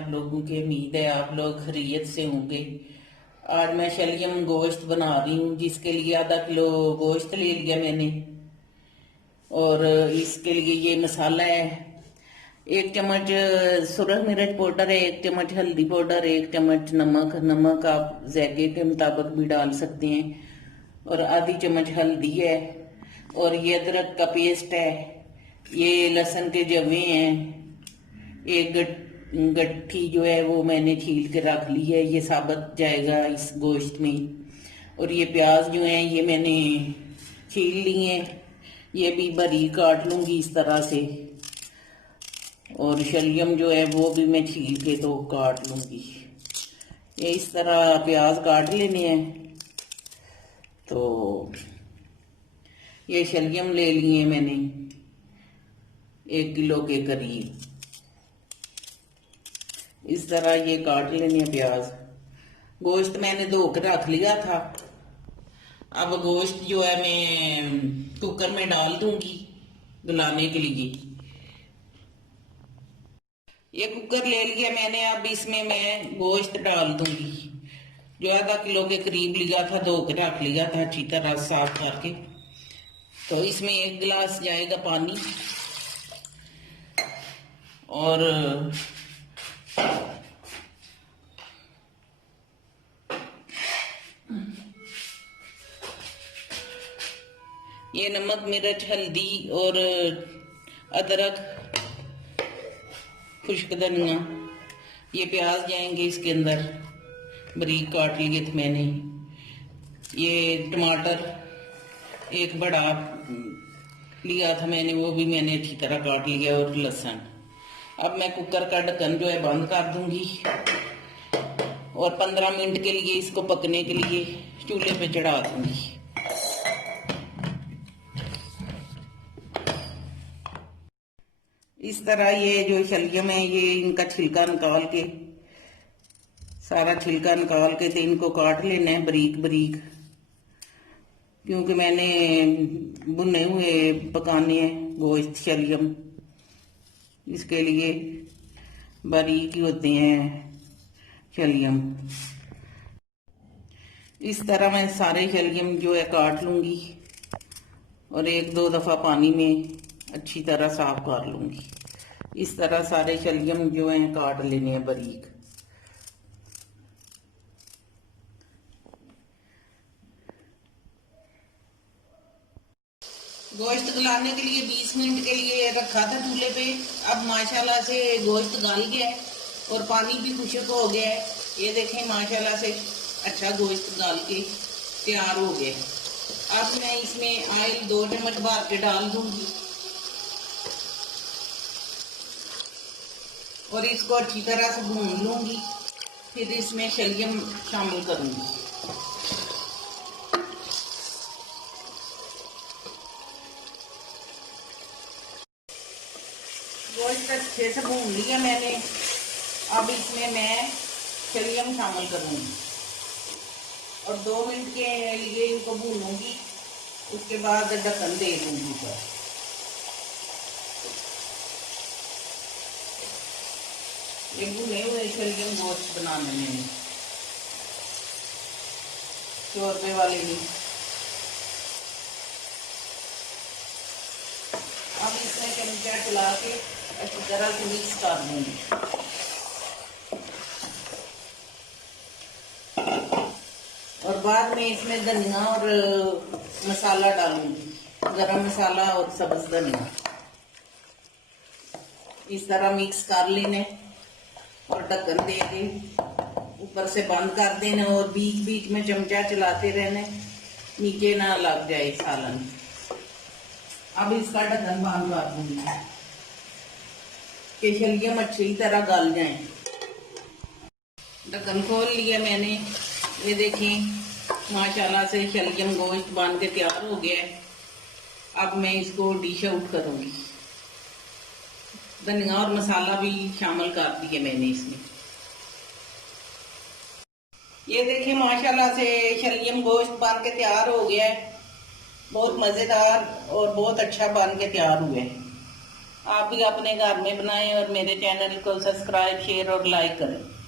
आप लोगों की। उम्मीद है आप लोग खैरियत से होंगे। आज मैं शलजम गोश्त बना रही हूँ, जिसके लिए आधा किलो गोश्त ले लिया मैंने। और इसके लिए ये मसाला है, 1 चम्मच सुरख मिर्च पाउडर है, 1 चम्मच हल्दी पाउडर, 1 चम्मच नमक। नमक आप जायके के मुताबिक भी डाल सकते हैं। और आधी चम्मच हल्दी है। और ये अदरक का पेस्ट है। ये लहसुन के जवे हैं। एक गट्ठी जो है वो मैंने छील के रख ली है, ये साबुत जाएगा इस गोश्त में। और ये प्याज जो है ये मैंने छील ली है, ये भी बारीक काट लूंगी इस तरह से। और शलजम जो है वो भी मैं छील के तो काट लूंगी। ये इस तरह प्याज काट लेने हैं। तो ये शलजम ले लिए मैंने 1 किलो के करीब। इस तरह ये काट लेने प्याज। गोश्त मैंने धो के रख लिया था। अब गोश्त जो है मैं कुकर में डाल दूंगी गलाने के लिए। ये कुकर ले लिया मैंने, अब इसमें मैं गोश्त डाल दूंगी। जो आधा किलो के करीब लिया था, धो के रख लिया था अच्छी तरह साफ करके। तो इसमें 1 गिलास जाएगा पानी। और ये नमक मिर्च हल्दी और अदरक खुश्क धनिया, ये प्याज जाएंगे इसके अंदर, बारीक काट लिए थे मैंने। ये टमाटर 1 बड़ा लिया था मैंने, वो भी मैंने अच्छी तरह काट लिया। और लहसुन। अब मैं कुकर का ढक्कन जो है बंद कर दूंगी और 15 मिनट के लिए इसको पकने के लिए चूल्हे पे चढ़ा दूंगी। इस तरह ये जो शलजम है ये इनका छिलका निकाल के, सारा छिलका निकाल के तो इनको काट लेना है बारीक बारीक, क्योंकि मैंने भुने हुए पकाने हैं गोश्त शलजम, इसके लिए बारीक ही होते हैं शलजम। इस तरह मैं सारे शलजम जो है काट लूंगी और 1-2 दफा पानी में अच्छी तरह साफ कर लूंगी। इस तरह सारे शलजम जो हैं काट लेने हैं बारीक। गोश्त गलाने के लिए 20 मिनट के लिए रखा था चूल्हे पे। अब माशाल्लाह से गोश्त गल गया है और पानी भी खुश्क हो गया है। ये देखें माशाल्लाह से अच्छा गोश्त गल के तैयार हो गया है। अब मैं इसमें ऑयल 2 चम्मच भर के डाल दूंगी और इसको अच्छी तरह से भून लूंगी। फिर इसमें शलजम शामिल करूंगी। गोश्त अच्छे से भून लिया मैंने। अब इसमें मैं शलजम शामिल करूंगी और 2 मिनट के लिए इनको भूनूंगी। उसके बाद ढक्कन दे दूंगी ऊपर। ये भुने हुए शलजम गोश्त बनाने में 100 रुपए वाले भी। अब इसमें चमचा चला के अच्छी तरह से मिक्स कर दूंगी। और बाद में इसमें धनिया और मसाला डालूंगी, गरम मसाला और सब्ज धनिया। इस तरह मिक्स कर लेने और ढक्कन दे के ऊपर से बंद कर देना और बीच बीच में चमचा चलाते रहने, नीचे ना लग जाए सालन। अब इसका ढक्कन बंद कर दूंगी कि शलजम अच्छी तरह गल जाए। ढक्कन खोल लिया मैंने। ये देखें माशाल्लाह से शलजम गोश्त बन के तैयार हो गया है। अब मैं इसको डिश आउट करूंगी। धनिया और मसाला भी शामिल कर दिए मैंने इसमें। ये देखिए माशाल्लाह से शलजम गोश्त बन के तैयार हो गया है। बहुत मजेदार और बहुत अच्छा बन के तैयार हुआ है। आप भी अपने घर में बनाएं और मेरे चैनल को सब्सक्राइब शेयर और लाइक करें।